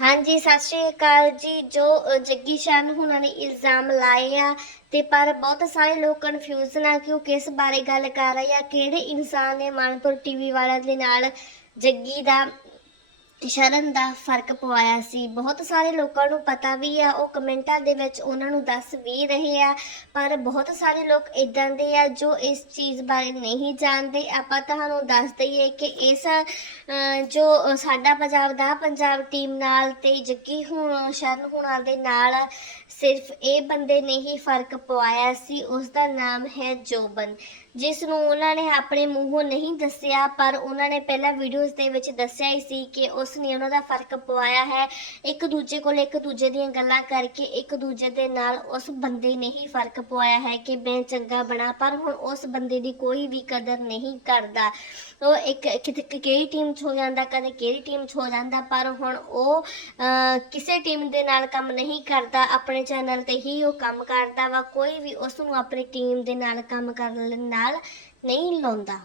ਹਾਂਜੀ ਸਤਿ ਸ਼੍ਰੀ ਅਕਾਲ ਜੀ। ਜੋ ਅ, ਜੱਗੀ ਸ਼ਰਨ ਹੁਣਾਂ ਨੇ ਇਲਜ਼ਾਮ ਲਾਏ ਆ ਤੇ ਪਰ ਬਹੁਤ ਸਾਰੇ ਲੋਕ ਕਨਫਿਊਜ਼ ਆ ਕਿ ਉਹ ਕਿਸ ਬਾਰੇ ਗੱਲ ਕਰ ਰਹੇ ਆ ਕਿਹੜੇ ਇਨਸਾਨ ਨੇ ਮਾਨਪੁਰ ਟੀਵੀ ਵਾਲਿਆਂ ਦੇ ਨਾਲ ਜੱਗੀ ਦਾ ਸ਼ਰਨ ਦਾ ਫ਼ਰਕ ਪਵਾਇਆ ਸੀ। ਬਹੁਤ ਸਾਰੇ ਲੋਕਾਂ ਨੂੰ ਪਤਾ ਵੀ ਆ, ਉਹ ਕਮੈਂਟਾਂ ਦੇ ਵਿੱਚ ਉਹਨਾਂ ਨੂੰ ਦੱਸ ਵੀ ਰਹੇ ਆ, ਪਰ ਬਹੁਤ ਸਾਰੇ ਲੋਕ ਇਦਾਂ ਦੇ ਆ ਜੋ ਇਸ ਚੀਜ਼ ਬਾਰੇ ਨਹੀਂ ਜਾਣਦੇ। ਆਪਾਂ ਤੁਹਾਨੂੰ ਦੱਸ ਦਈਏ ਕਿ ਇਸ ਜੋ ਸਾਡਾ ਪੰਜਾਬ ਦਾ ਪੰਜਾਬ ਟੀਮ ਨਾਲ ਤੇ ਜੱਗੀ ਹੁਣ, ਸ਼ਰਨ ਹੁਣਾਂ ਦੇ ਨਾਲ ਸਿਰਫ ਇਹ ਬੰਦੇ ਨੇ ਹੀ ਫ਼ਰਕ ਪਵਾਇਆ ਸੀ। ਉਸ ਦਾ ਨਾਮ ਹੈ ਜੋਬਨ, ਜਿਸ ਨੂੰ ਉਹਨਾਂ ਨੇ ਆਪਣੇ ਮੂੰਹੋਂ ਨਹੀਂ ਦੱਸਿਆ, ਪਰ ਉਹਨਾਂ ਨੇ ਪਹਿਲਾਂ ਵੀਡੀਓਜ਼ ਦੇ ਵਿੱਚ ਦੱਸਿਆ ਹੀ ਸੀ ਕਿ ਉਸ ਨੇ ਉਹਨਾਂ ਦਾ ਫ਼ਰਕ ਪਵਾਇਆ ਹੈ। ਇੱਕ ਦੂਜੇ ਕੋਲ ਇੱਕ ਦੂਜੇ ਦੀਆਂ ਗੱਲਾਂ ਕਰਕੇ ਇੱਕ ਦੂਜੇ ਦੇ ਨਾਲ ਉਸ ਬੰਦੇ ਨੇ ਹੀ ਫ਼ਰਕ ਪਵਾਇਆ ਹੈ ਕਿ ਮੈਂ ਚੰਗਾ ਬਣਾ ਪਰ ਹੁਣ ਉਸ ਬੰਦੇ ਦੀ ਕੋਈ ਵੀ ਕਦਰ ਨਹੀਂ ਕਰਦਾ। ਉਹ ਇੱਕ ਕਿਹੜੀ ਟੀਮ 'ਚ ਹੋ ਜਾਂਦਾ ਕਦੇ ਕਿਹੜੀ ਟੀਮ 'ਚ ਹੋ ਜਾਂਦਾ ਪਰ ਹੁਣ ਉਹ ਅਹ, ਕਿਸੇ ਟੀਮ ਦੇ ਨਾਲ ਕੰਮ ਨਹੀਂ ਕਰਦਾ ਆਪਣੇ ਚੈਨਲ ਤੇ ਹੀ ਉਹ ਕੰਮ ਕਰਦਾ ਵਾ ਕੋਈ ਵੀ ਉਸ ਨੂੰ ਆਪਣੀ ਟੀਮ ਦੇ ਨਾਲ ਕੰਮ ਕਰਨ ਨਾਲ ਨਹੀਂ ਲਾਉਂਦਾ।